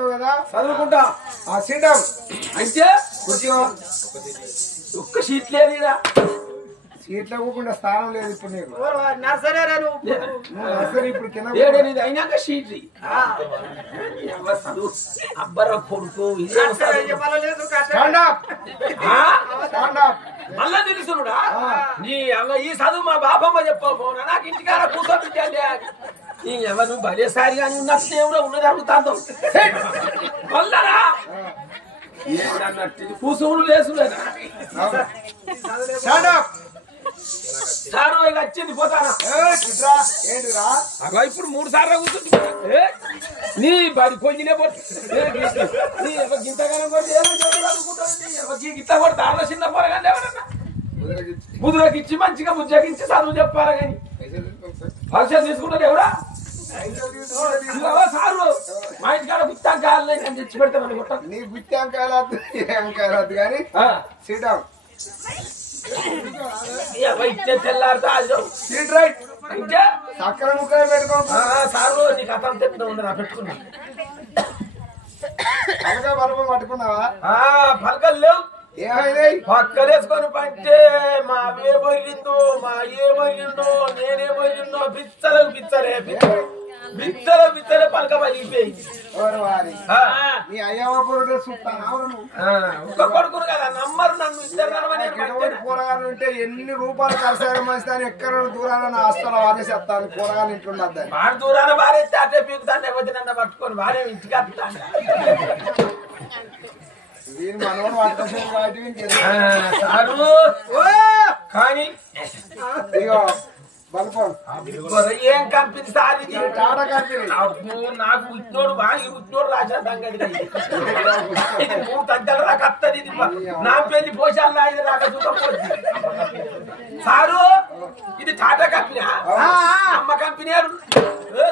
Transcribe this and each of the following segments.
కదా చదువుకుంటా ఆ సీటం అంటే కూర్చో. ఒక్క సీట్ లేదు ఈడ. సీట్లో కూకుండా స్థానం లేదు ఇప్పుడు నీకు. నర్సరీ నువ్వు అసలు ఇప్పుడు కింద ఏడేనిది అయినాక సీట్ చదువు అబ్బర కొడుకు స్టాండ్ అప్, స్టాండ్ అప్. మళ్ళా తెలుసునుడా నీ అవ్వ ఈ చదువు మా బాపమ్మ చెప్పకపోనా నాకు ఇంటికాడ కూర్చోబెట్టాలి నీ ఎవరు భలేసారి కానీ ఉన్నట్టు ఎవరో ఉన్నది అడుగుతాను మళ్ళరా ఏంటన్నట్టు కూసులు లేసులేదా స్టాండ్ అప్. సారు ఇక వచ్చింది పోతానా ఇట్రా. ఏంటిరా అగో ఇప్పుడు 3 సార్లు కూర్చుంది నీ బడి పొయ్యిలే నీ గింతగానం గిట్ట కొడితే ఆడ చిన్న పొరగానే ఎవరన్నా ముదురకి ఇచ్చి మంచిగా ముజ్జగించి చదువు చెప్పాలి కానీ ఫంక్షన్ తీసుకుంటారు ఎవరా సారు మా ఇంటికాడ గుత్తాంకాయలు నేను తెచ్చి పెడతాను కొట్ట నీ గుత్తి అంకాయలు ఏమంకాయలు కానీ సీటం. తెల్లారుతా సీట్ రైట్. అంటే సక్కర ముక్కలు పెట్టుకో. సారు నీకు అతను తెప్పడం ఉంది నా పెట్టుకున్నా పలక బలపం పట్టుకున్నావా? పలకలు లేవు ఏమైనాయి? పక్కలేసుకొని పంటే మా ఏమైందో మా ఏమైందో నేనేమైందో పిచ్చలకు పిచ్చలే పలక పలిగిపోయింది. నీ అయ్యమ్మపురుడే చూస్తాను. అవును ఒక్క కొడుకును కదా నమ్మరు నన్ను ఎటువంటి కూరగాయలు ఉంటే ఎన్ని రూపాయలు ఖర్చు మంచి దాన్ని ఎక్కడ దూరాన నా అస్తలో వారేసేస్తాను. కూరగాయలు ఇంట్లోన్నది వాడు దూరాన వారేస్తే అట్టే పీకుతాను ఎవరి నన్ను పట్టుకొని వాడే ఇంటికి వస్తాను దీని మనోడు పట్టుకోసం కానీ ఇగో బల్పం ఏం కంపెనీ సార్ ఇది టాటా కంపెనీ. నాకు ఉత్తోడు బాగా ఉత్తోడు రాసిన సంగతి ఇది 3 తగ్గలు రాక వస్తుంది ఇది నా పెళ్లి పోషాలు ఆయన రాక చూడకపోద్ది సారు ఇది టాటా కంపెనీ అమ్మ కంపెనీ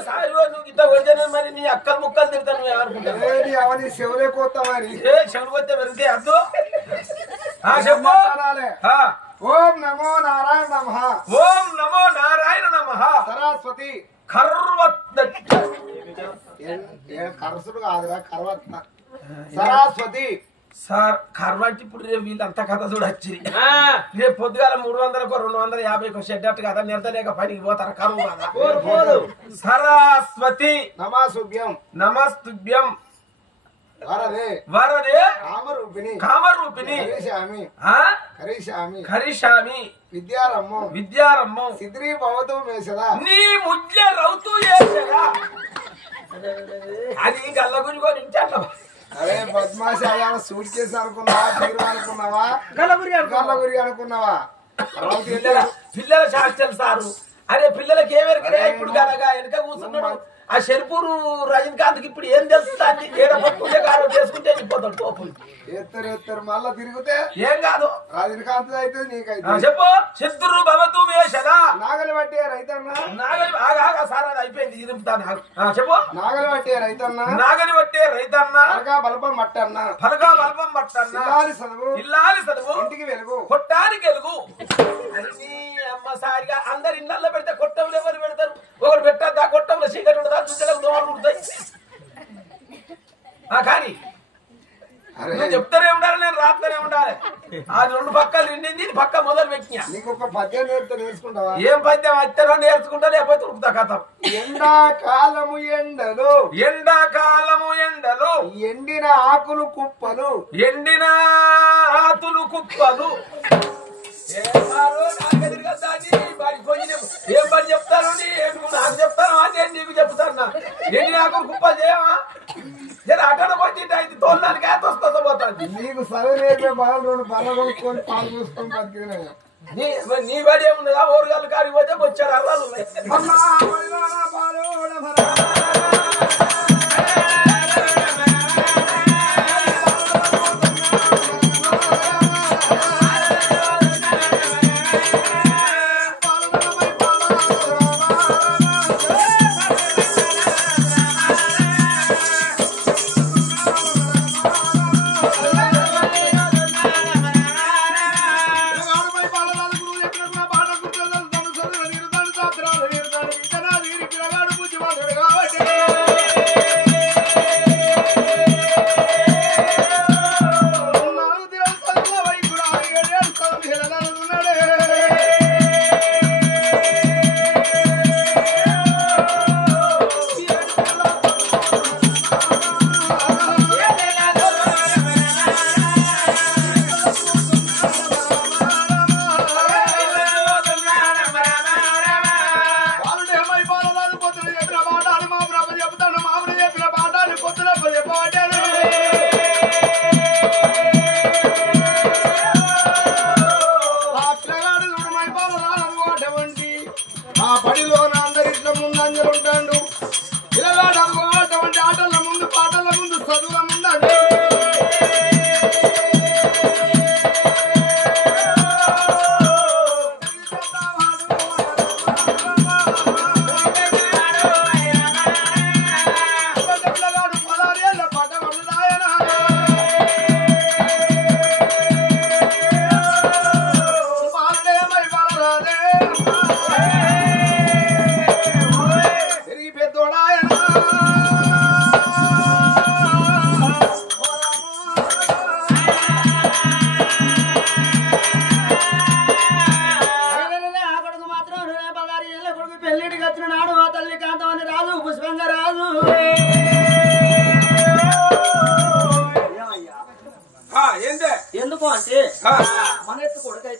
సారు నువ్వు ఇంత వదిన మరి నీ అక్కలు ముక్కలు తిడతాను నువ్వు ఏమనుకుంటావు అవన్నీ చెవులే కోస్తా మరి. చెవులు కొత్తే వెళ్తే అద్దు చెప్పు ఓం నమో నారాయణ నమః. ఓం నమో నారాయణ నమః. సరస్వతి కరసుడు కాదురా కర్వత్న. సరస్వతి సార్ కర్వంటి ఇప్పుడు రేపు వీళ్ళంతా కథ చూడొచ్చి రేపు పొద్దుగాల 300కో 250కో షెడ్డట్టు కదా నిరతలేక పనికి పోతారు కరువు కదా. సరస్వతి నమాసుభ్యం నమస్తుభ్యం వరదే వరదే కామరూపిణి కామరూపిణి కరిష్యామి కరిష్యామి కరిష్యామి విద్యారమ్మం విద్యారమ్మం సిద్రీ భవతు మేసదా. నీ ముద్య రౌతూ చేసేదా అది గల్ల గురికొని ఇంటట్ల అరే బద్మాషి అయ్యా సూట్ కేసు అనుకున్నావా తీరు అనుకున్నావా గల్లగురి అనుకున్నావా? పిల్లల శాస్త్రం సారు అరే పిల్లలకి ఏమెరకనే ఇప్పుడు కనగా వెనక కూర్చున్నాడు ఆ షెల్పూరు రజనీకాంత్ కి ఇప్పుడు ఏం తెలుస్తుంది ఏడపట్టుకుంటే కాదు చేసుకుంటే వెళ్ళిపోతాడు టోపులు ఎత్తరు మళ్ళా తిరిగితే ఏం కాదు రజనీకాంత్ అయితే నీకైతే చెప్పు శత్రు భవతు మేషదా నాగలి పట్టే రైతన్న నాగలి ఆగా సార్ అది అయిపోయింది ఇరుపుతాను చెప్పు నాగలి పట్టే రైతన్న నాగలి పట్టే రైతన్న పలకా బలపం మట్టన్న పలకా బలపం మట్టన్న ఇల్లాలి చదువు ఇల్లాలి చదువు ఇంటికి వెలుగు కొట్టానికి వెలుగు అమ్మ సారిగా అందరు ఇళ్ళల్లో పెడితే కొట్టంలో ఎవరు పెడతారు ఒకరు పెట్టద్దా కొట్టంలో చీకటి ఉండదా చుట్టలకు దోమలు ఉంటాయి కానీ చెప్తానే ఉండాలి నేను రాత్రనే ఉండాలి అది 2 పక్కలు నిండింది ఇది పక్క మొదలు పెట్టినా నీకు ఒక పద్యం నేర్చుకుంటావా? ఏం పద్యం అత్తనో నేర్చుకుంటా లేకపోతే ఉరుకుతా కథం. ఎండాకాలము ఎండలు ఎండాకాలము ఎండలు ఎండిన ఆకులు కుప్పలు ఎండిన ఆతులు కుప్పలు ఏం పని చెప్తాను నాకు చెప్తాను అదే నీకు చెప్తాను ఎండిన ఆకులు కుప్పలు చేయమా అక్కడ పోతే అయితే తోలడానికి ఎంత వస్తుందో పోతాను నీకు చదువు నేర్పే బాగా 2 బల్ల కొనుక్కొని పాలు చూసుకొని బతికినా నీ బడి ఏమున్నదా ఓరుగాలు కాడికి పోతే వచ్చాడు అర్రాలు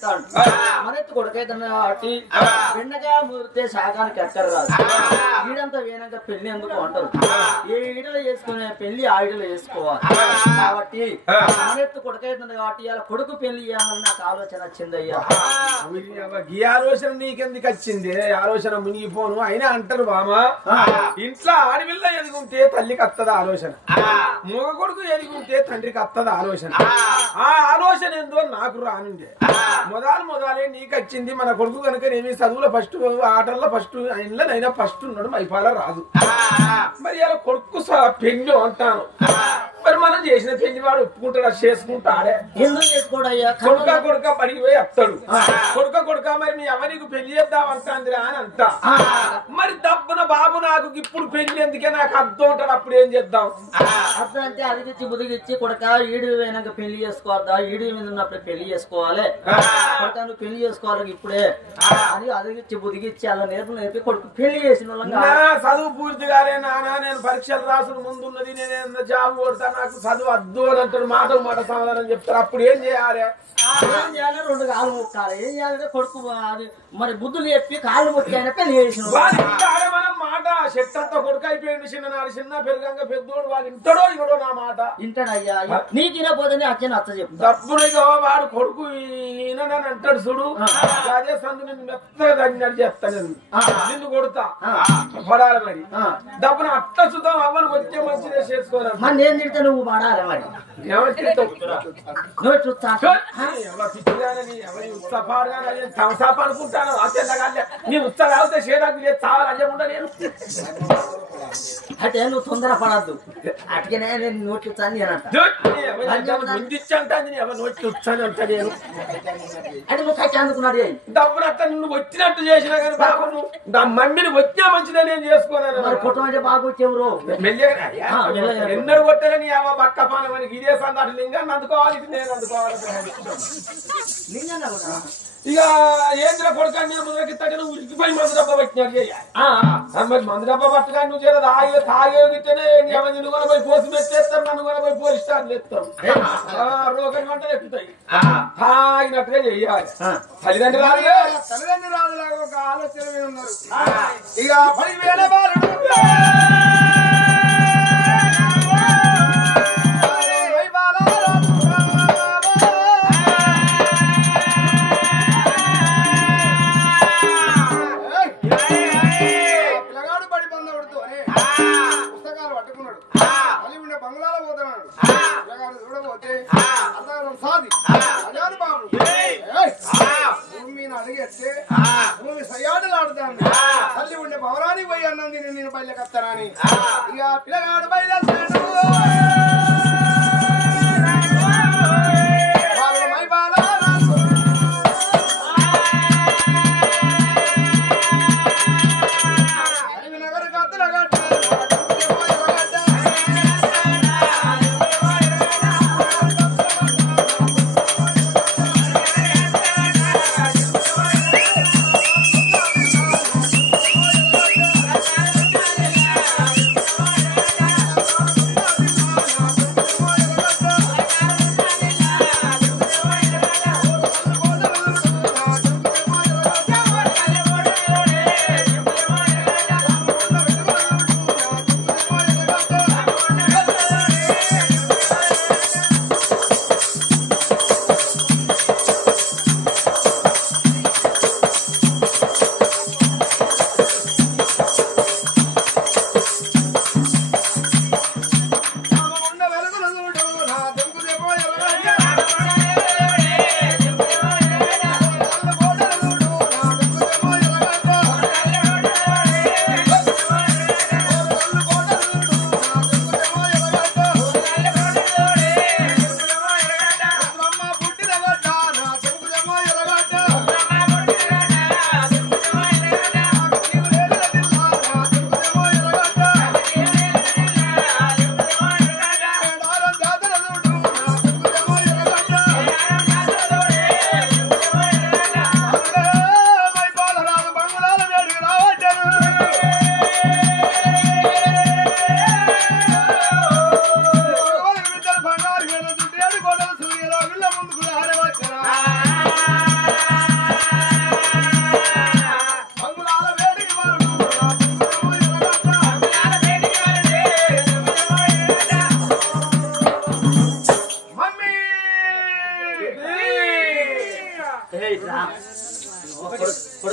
ఎత్తాడు మనెత్తు కొడుకైతున్నా కాబట్టి వెండగా మురితే శాఖానికి ఎక్కడ రాదు ఈడంతా వేయనాక పెళ్లి ఎందుకు అంటారు ఏ ఈడలో చేసుకునే పెళ్లి ఆ ఈడలో చేసుకోవాలి కాబట్టి మనెత్తు కొడుకైతుంది కాబట్టి ఇలా కొడుకు పెళ్లి చేయాలని నాకు ఆలోచన వచ్చింది అయ్యా ఈ ఆలోచన నీకెందుకు వచ్చింది ఆలోచన మునిగిపోను అయినా అంటారు బామా ఇంట్లో ఆడపిల్ల ఎదుగుంటే తల్లికి వత్తది ఆలోచన మగ కొడుకు ఎదుగుంటే తండ్రికి వత్తది ఆలోచన ఆ ఆలోచన ఏందో నాకు రానుండే మొదలే నీకు వచ్చింది మన కొడుకు కనుక ఏమి చదువులో ఫస్ట్ ఆటల్లో ఫస్ట్ ఇండ్లనైనా ఫస్ట్ ఉన్నాడు మైపాల రాదు మరి ఇలా కొడుకు పెళ్లి అంటాను మరి మనం చేసిన పెళ్లి వాడు ఒప్పుకుంటాడు చేసుకుంటాడే ఎందుకు చేసుకోడయ్యా కొడుక పనికి పోయి వస్తాడు కొడుక మరి మీ ఎవరికి పెళ్లి చేద్దాం అంటాందిరా అని అంటా మరి దబ్బున బాబు నాకు ఇప్పుడు పెళ్లి ఎందుకే నాకు అర్థం ఉంటాడు అప్పుడు ఏం చేద్దాం అర్థం అంటే అదిగిచ్చి బుదిగిచ్చి కొడక ఈడు అయినాక పెళ్లి చేసుకోవద్దా ఈడు మీద ఉన్నప్పుడు పెళ్లి చేసుకోవాలి కొడక నువ్వు పెళ్లి చేసుకోవాలి ఇప్పుడే అది అదిగిచ్చి బుదిగిచ్చి అలా నేర్పి కొడుకు పెళ్లి చేసిన చదువు పూర్తిగానే నానా నేను పరీక్షలు రాసుడు ముందున్నది నేను జాబ్ కొడతా నాకు చదువు అద్దు అని అంటాడు మాట సమాధానం చెప్తారు అప్పుడు ఏం చేయాలి ఏం చేయాలి రెండు కాళ్ళు మొక్కాలి ఏం చేయాలంటే కొడుకు అది మరి బుద్ధులు చెప్పి కాళ్ళు మొక్కి అయినా పెళ్లి చేసిన మనం మాట చెట్టంతా కొడుకు అయిపోయింది చిన్ననాడు చిన్న పెరుగంగా పెద్దోడు వాడు ఇంటడో ఇనడో నా మాట ఇంటాడయ్యా నీకు ఇనపోతే అచ్చని అచ్చ చెప్పు తప్పుడుగా వాడు కొడుకు ఈయనని అంటాడు చూడు అదే సందు నిన్ను మెత్తగా తగ్గినట్టు చెప్తాను నిన్ను కొడతా పడాలి మరి డబ్బున అట్ట చూద్దాం అవ్వను వచ్చే మంచిదే చేసుకోవాలి మరి నేను తింటే నువ్వు పడాలి మరి నువ్వు చూస్తా ఎవరి ఉత్సపాడుగా సంసాప అనుకుంటాను అతెల్లగానే నీ ఉత్సవ అవుతే చేయడానికి లేదు చాలా అజముండా నేను అంటే నువ్వు తొందర పడద్దు అటుకనే నేను నోట్లు చాని అంటే నువ్వు కట్టి అందుకున్నాడు డబ్బులు అట్లా నువ్వు వచ్చినట్టు చేసినా కానీ బాబు నువ్వు నా మమ్మీని వచ్చినా మంచిదే నేను చేసుకోనాను కుటుంబం బాగా వచ్చేవరు ఎన్నడు కొట్టారని బక్క పాన మనకి ఇదే సందాటి లింగాన్ని అందుకోవాలి నేను అందుకోవాలి లింగన్నా ఇక ఏంద్ర కొడుకు నేను ముందరకి తగ్గను ఉరికిపోయి మందు డబ్బా పెట్టినాడు మరి మందు డబ్బా పట్టుగా నువ్వు చేయదు తాగేగితేనే నిన్ను కూడా పోయి పోసి పెట్టేస్తారు నన్ను కూడా పోయి పోలీస్ స్టార్లు ఎత్తారు రోగం గంటలు ఎక్కుతాయి తాగినట్టుగా చెయ్యాలి తల్లిదండ్రులాగా ఒక ఆలోచన మీద ఉన్నారు ఇక 10,000 బాలుడు అడిగేస్తే భూమి సయాడులాడుతాను తల్లి ఉండే భవనానికి పోయి అన్నది నేను బయలుకత్తానని ఇక పిల్లగాడు బయలుదేరాడు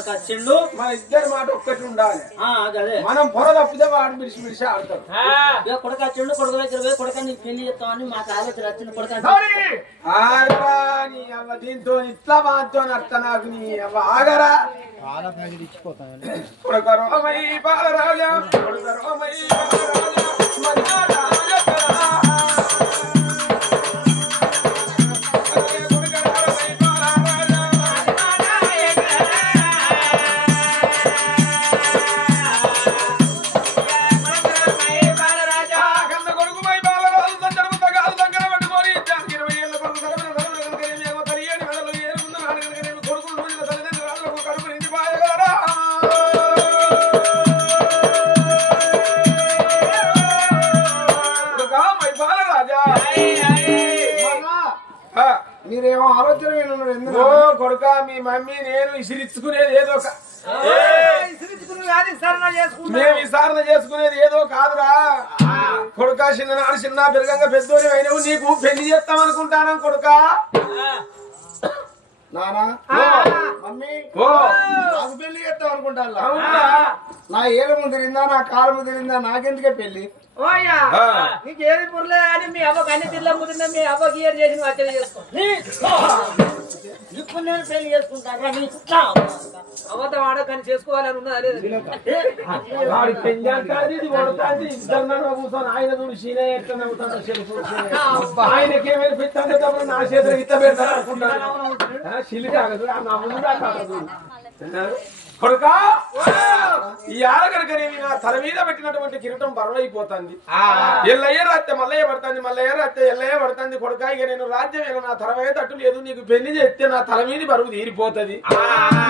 కొడుకు వచ్చిండు. మన ఇద్దరి మాట ఒక్కటి ఉండాలి. అదే మనం పొర తప్పితే వాడు మిడిసి ఆడతాడు. కొడుకు వచ్చిండు. కొడుకు దగ్గర పోయి కొడుక నీకు పెళ్లి చేస్తామని మాకు ఆలోచన వచ్చింది. కొడుకు నీ అవ్వ దీంతో ఇట్లా మాతో అర్థ నాకు నీ అవ్వ ఆగరా కొడుకరోమై బాలరాజా కొడుకరోమై బాలరాజా మీరేమో ఆలోచన ఎందుకు కొడుక మీ మమ్మీ నేను ఇసిరిచ్చుకునేది ఏదో మేము విచారణ చేసుకునేది ఏదో కాదురా కొడుక. చిన్ననాడు చిన్న పెరగంగా పెద్దోని అయినవు నీకు పెళ్లి చేస్తాం అనుకుంటాను కొడుక. నానా మమ్మీ నాకు పెళ్లి చేస్తాం అనుకుంటా. నా ఏలు ముదిరిందా నా కాలు ముదిరిందా నాకెందుకే పెళ్లి? నీకు ఏది పురలే అని మీ అవ్వకు అన్ని తిల్ల ముదిరిందా మీ అవ్వకి ఏం చేసి అచ్చడి చేసుకో. ఇప్పుడు నేను పెళ్లి చేసుకుంటాను. అవ్వతం ఆడకని చేసుకోవాలని ఉన్నది. వాడి పెళ్లి అంటాది ఇది కొడుతాది ఇద్దరు కూర్చొని ఆయన చూడు సీనే ఎట్లా నవ్వుతాడో ఆయనకేమైనా పెట్టంటే తప్పుడు నా చేతులు ఇట్లా పెడతాను అనుకుంటాను. సిలికాగదు నా ముందు కాగదు కొడుక. ఈ ఆడగనకనేమి నా తల మీద పెట్టినటువంటి కిరీటం బరువైపోతుంది. ఎల్లయ్య రాత్తే మల్లయ్య పడుతుంది, మల్లయ్య రాత్తే ఎల్లయ్య పడుతుంది. కొడుక ఇక నేను రాజ్యం ఇలా నా తల మీద తట్టు లేదు. నీకు పెళ్లి చేస్తే నా తల మీద బరువు తీరిపోతుంది.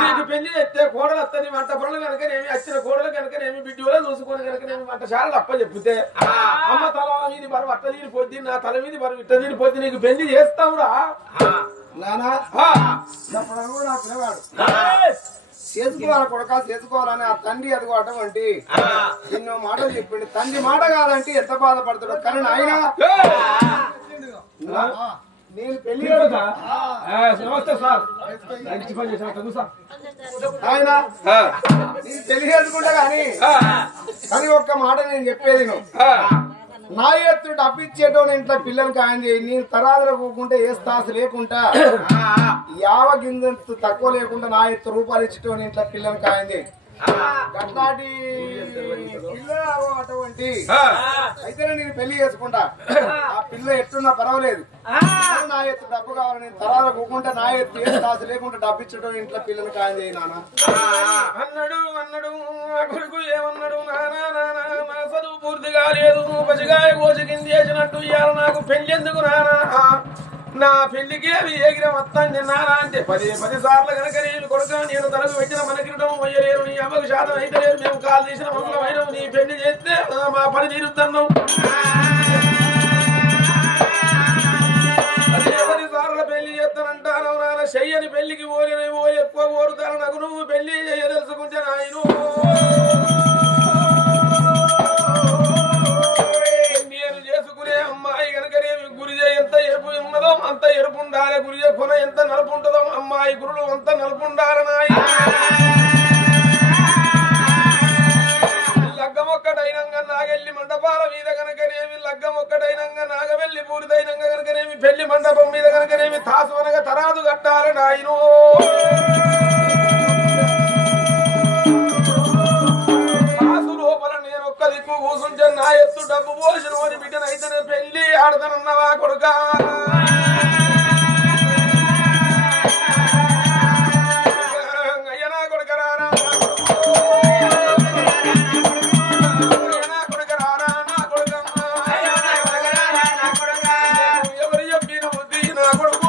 నీకు పెళ్లి చేస్తే కోడలు వస్తుంది. వంట పనులు కనుకనేమి వచ్చిన కోడలు కనుకనేమి బిడ్డలో చూసుకొని కనుకనేమి వంటశాలలు అప్ప చెప్తే అమ్మ తల మీద బరువు అట్ట తీరిపోద్ది, నా తల మీద బరువు ఇట్ట తీరిపోద్ది. నీకు పెళ్లి చేస్తావురా నానా నా పిల్లవాడు చేసుకోవాలి కొడుక చేసుకోవాలని ఆ తండ్రి అదిగో అటువంటి ఎన్నో మాటలు చెప్పిండు. తండ్రి మాట కాదంటే ఎంత బాధపడతాడు. కానీ ఆయన నేను పెళ్లి నమస్తే సార్ ఆయన నేను పెళ్లి చేసుకుంటా కానీ ఒక్క మాట నేను చెప్పేది నా ఎత్తు డబ్బిచ్చేటోని ఇంట్లో పిల్లలకి ఆయన నేను తరాదులు పోకుంటే ఏ స్థాసు లేకుండా యావ గింజ తక్కువ లేకుండా నా ఎత్తు రూపాయలు ఇచ్చేటోని ఇంట్లో పిల్లలకి ఆయన అట్లాంటి అటువంటి అయితే నేను పెళ్లి చేసుకుంటా. ఆ పిల్ల ఎట్టున్నా పర్వాలేదు. నా ఎత్తు డబ్బు కావాలి. నేను తరాలు పోకుంటే నా ఎత్తు ఏ స్థాసు లేకుండా డబ్బు ఇచ్చటం ఇంట్లో పిల్లలకి ఆయన నాన్న అన్నాడు. కొడుకు ఏమన్నాడు? నానా నానా నా చదువు పూర్తి కాలేదు. పసిగాయ కోసికింది చేసినట్టు ఇవాళ నాకు పెళ్లి ఎందుకు నానా? నా పెళ్లికి అవి ఎగిర మొత్తం నానా అంటే 10 సార్లు కనుక నేను కొడుక నేను తలకు పెట్టిన మన కిరీటం అయ్యలేరు. నీ అమ్మకు శాతం అయితే లేదు. మేము కాలు తీసిన మంగళం అయినావు. నీ పెళ్లి చేస్తే మా పని తీరుతున్నావు. 10 సార్లు పెళ్లి చేస్తానంటాను నాన్న. చెయ్యని పెళ్లికి ఎక్కువ కోరుతాను. నాకు నువ్వు పెళ్లి చేయదలుచుకుంటే నాయను నేను చేసుకునే అమ్మాయి కనుకనేమి గురిజ ఎంత ఎరుపు ఉన్నదో అంత ఎరుపు ఉండాలి. గురిజ కొన ఎంత నలుపు ఉంటుందో అమ్మాయి గురులు అంత నలుపు ఉండాలి. నాయి లగ్గం ఒక్కటైనంగా నాగెల్లి మండపాల మీద కనుకనేమి లగ్గం ఒక్కటైనంగా నాగవెల్లి పూరిదైనంగా కనుకనేమి పెళ్లి మండపం మీద కనుకనేమి తాసు అనగా తరాదు కట్టాలి. నాయను తాసు లోపల నేను ఒక్క దిక్కు కూర్చుంటే నా ఎత్తు డబ్బు పోసిన వారి బిడ్డనైతేనే పెళ్లి ఆడతానన్నవా కొడుక? అయ్యనా కొడుక రారా ఎవరు చెప్పిన బుద్ధి నా కొడుకు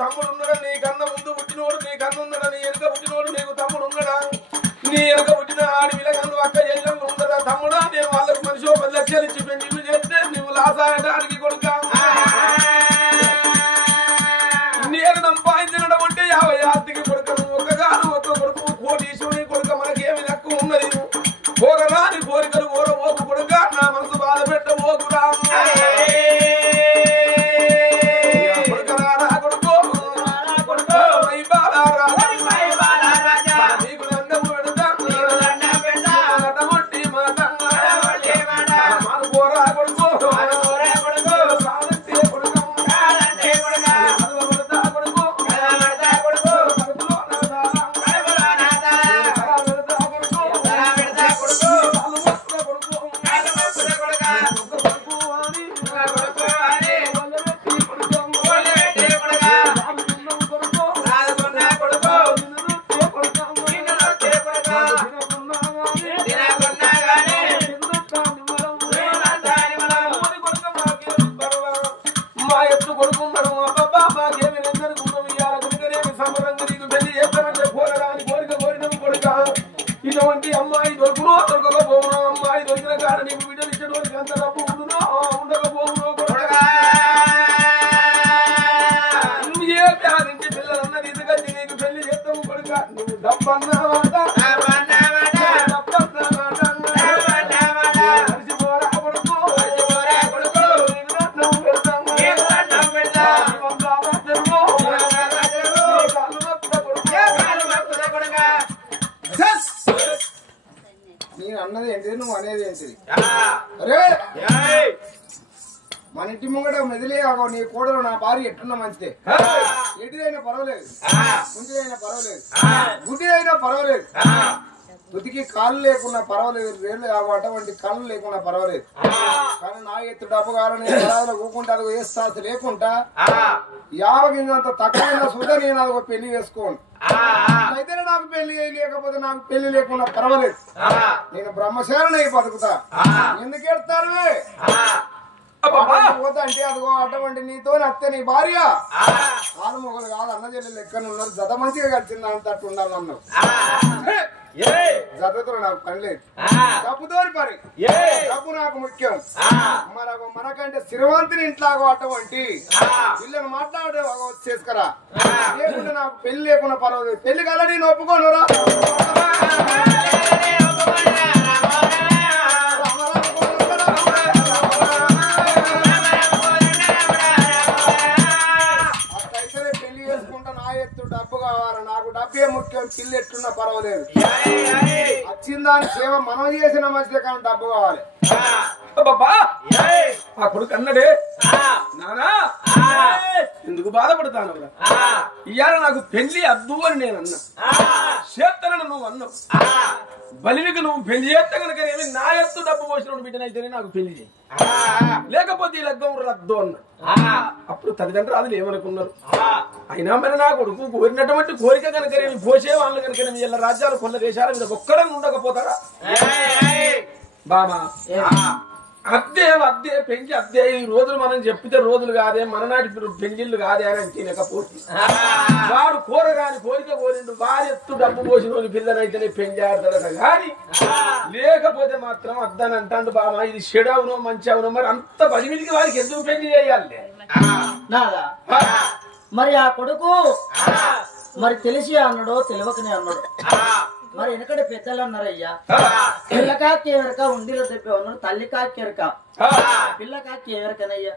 తమ్ముడు ఉన్నాడా నీ కన్న ముందు పుట్టినోడు నీ కన్ను ఉన్నాడా నీ వెనుక పుట్టినోడు నీకు తమ్ముడు ఉన్నాడా నీ వెనుక పుట్టిన ఆడి విలగన్ను అక్క చెల్లెళ్ళు ఉండదా తమ్ముడా నేను వాళ్ళకి మనిషి 10 లక్షలు ఇచ్చి పెళ్లి చేస్తే నువ్వు లాసాయడానికి కొడుకా నేను సంపాదించడం అంటే 50 ఆస్తికి కొడుకను ఒక్కగాను ఒక్క కొడుకు కోటీశ్వరుని కొడుక మనకేమి తక్కువ ఉన్నది కోరరాని కోరికలు కోరబోకు కొడుక నా మనసు బాధ పెట్టబోకురా కొడుకరారా కొడుకో నీకు దండం పెడతా నటమొట్టి మాట మన కోరా కొడుకో సాధంతే కొడుక ఇటువంటి అమ్మాయి దొరుకునో దొరకకపోవునో అమ్మాయి దొరికిన కాడ నీకు వీడియోలు ఇచ్చడానికి అంత డబ్బు ఉండునో ఉండకపోవునో నువ్వు ఏ ప్యారింటి పిల్లలన్నది ఇదిగంటే నీకు పెళ్లి చేస్తాము కొడుక నువ్వు డబ్బన్నావాట నేను అన్నది ఏంటిది నువ్వు అనేది ఏంటిది అరే మన ఇంటి ముంగట మెదిలే నీ కోడలు నా భార్య ఎట్టున్నా మంచిదే ఎటుదైనా పర్వాలేదు గుంటిదైనా పర్వాలేదు గుడ్డిదైనా పర్వాలేదు తుదికి కాళ్ళు లేకున్నా పర్వాలేదు రేళ్ళు అటువంటి కళ్ళు లేకున్నా పర్వాలేదు కానీ నా ఎత్తు డబ్బు కావాలని కూకుంటా అది ఏ స్థాయి లేకుండా 50 గింజంత తక్కువ సుధా నేను అదొక పెళ్లి వేసుకోను అయితే నాకు పెళ్లి లేకపోతే నాకు పెళ్లి లేకుండా పర్వాలేదు నేను బ్రహ్మచారిని బతుకుతా ఎందుకు ఎడతారు పోతా అంటే అదిగో అటువంటి నీతో అత్తే నీ భార్య ఆలు మొగలు కాదు అన్న చెల్లెలు లెక్కన ఉన్నారు జత మంచిగా కలిసింది అంత అట్టు ఉండాలి అన్నావు జతతో నాకు పని లేదు డబ్బుతోని పని డబ్బు నాకు ముఖ్యం మనకంటే శ్రీమంతుని ఇంట్లాగో అటువంటి పిల్లలు మాట్లాడే చేసుకురా లేకుండా నాకు పెళ్లి లేకుండా పర్వాలేదు పెళ్లి కల నేను ఒప్పుకోనురా డబ్బు కావాలి నాకు డబ్బే ముఖ్యం పిల్లి ఎట్లున్నా పర్వాలేదు వచ్చిన దాని సేవ మనం చేసిన మంచిదే కానీ డబ్బు కావాలి ఆ కొడుకు అన్నడే నానా ఎందుకు బాధపడతాను ఇవాళ నాకు పెళ్లి అద్దు అని నేను అన్నా చేస్తానని నువ్వు అన్నావు బలికి నువ్వు పెళ్లి చేస్తే కనుక ఏమి నా ఎత్తు డబ్బు పోసిన బిడ్డనైతేనే నాకు పెళ్లి చేయి లేకపోతే ఈ లగ్గం రద్దు అన్నా అప్పుడు తల్లిదండ్రులు ఏమనుకున్నారు అయినా మరి నా కొడుకు కోరినటువంటి కోరిక కనుక ఏమి పోసే వాళ్ళు కనుక వీళ్ళ రాజ్యాలు కొల్ల దేశాల మీద ఒక్కడని ఉండకపోతారా బామా అద్దే అద్దే పెంచి అద్దే ఈ రోజులు మనం చెప్పితే రోజులు కాదే మననాటి పెంజిళ్ళు కాదే అని తినకపోతే వాడు కోరగాని కోరిక కోరిండు వారి ఎత్తు డబ్బు పోసిన పిల్లనైతేనే పెంచాడతాడట గాని లేకపోతే మాత్రం అద్దని అంటాడు బామా ఇది చెడవునో మంచి అవునో మరి అంత 10 మందికి వారికి ఎందుకు పెళ్లి చేయాలి నాదా మరి ఆ కొడుకు మరి తెలిసి అన్నాడో తెలియకనే అన్నాడు మరి వెనకటి పెద్దలు అన్నారయ్యా పిల్లకాకి ఎవరిక ఉండిలో తెప్పే ఉన్నాడు తల్లి కాకి ఎరక పిల్లకాకి ఎవరికనయ్యా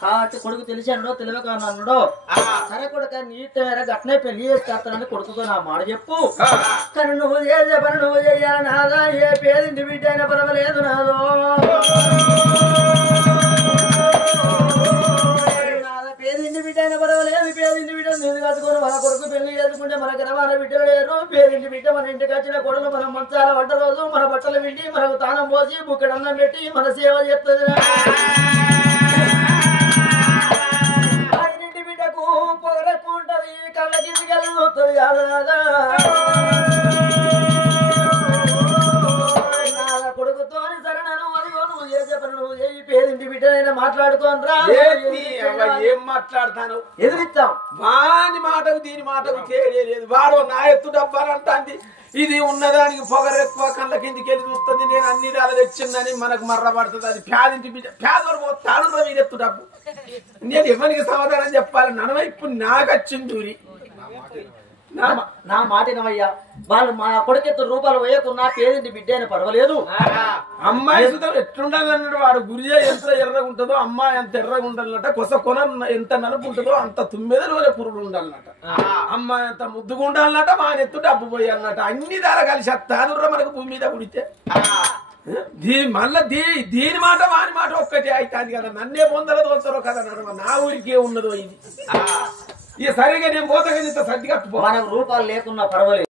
కాబట్టి కొడుకు తెలిసి అన్నాడో తెలియక అన్నాడో సరే కొడుక నీట గట్నే పెళ్లి చేస్తానని కొడుకుతో నా మాట చెప్పు కానీ నువ్వు చేసే పని నువ్వు చెయ్యాలి నాదా ఏ పేదింటి బిడ్డ అయినా పర్వాలేదు నాదో పేదింటి బిడ్డ అయినా పర్వాలేదు పేదింటి బిడ్డ నేను కట్టుకుని మన కొడుకు పెళ్లి చేసుకుంటే మన గ్రహాల బిడ్డలు లేరు పేదింటి బిడ్డ మన ఇంటికి వచ్చిన కొడుకు మనం మంచాల వంట రోజు మన బట్టలు విండి మనకు తానం పోసి బుక్కడన్నం పెట్టి మన సేవ చేస్తుంది ఇంటి బిడ్డకు పొగరెక్కు ఉంటది కళ్ళ కిందికెళ్ళి చూస్తుంది కొడుకుతో సరే నువ్వు చేసే పని నువ్వు చేయి పేదింటి బిడ్డ బిడ్డనైనా మాట్లాడుకోని రా ఏం మాట్లాడతాను ఎదిరిస్తాం వాని మాటకు దీని మాటకు చేయలేదు వాడు నా ఎత్తు డబ్బాలంటే ఇది ఉన్నదానికి పొగరెక్కువ కళ్ళ కిందికి వెళ్ళి చూస్తుంది నేను అన్ని దాని తెచ్చిందని మనకు మర్రపడుతుంది అది పేదింటి బిడ్డ పేదోడు పోతాడు వీరెత్తు డబ్బు నేను ఎవరికి సమాధానం చెప్పాలి నడవ ఇప్పుడు నాకు వచ్చింది దూరి నా మాట వినవయ్యా వాళ్ళు మా కొడుకెత్తు రూపాయలు వేయకున్నా పేదింటి బిడ్డ అయినా పర్వాలేదు అమ్మాయి సుతం ఎట్లుండాలన్నాడు వాడు గురిజ ఎంత ఎర్రగా ఉంటుందో అమ్మాయి ఎంత ఎర్రగా ఉండాలన్నట కొన ఎంత నలుపు ఉంటుందో అంత తొమ్మిది పురుడు ఉండాలన్నట అమ్మాయి అంత ముద్దుగా ఉండాలన్నట మా నెత్తు డబ్బు పోయాలన్నట అన్ని ధర కలిసి అత్తాదుర్ర మనకు భూమి మీద కుడితే మళ్ళా దీని మాట వాని మాట ఒక్కటే అవుతుంది కదా నన్నే పొందర దోస్తారో కదా నా ఊరికే ఉన్నదో ఇది ఇక సరిగా నేను పోతా ఇంత సర్ది కట్టుకో మనకు రూపాయలు లేకున్నా పర్వాలేదు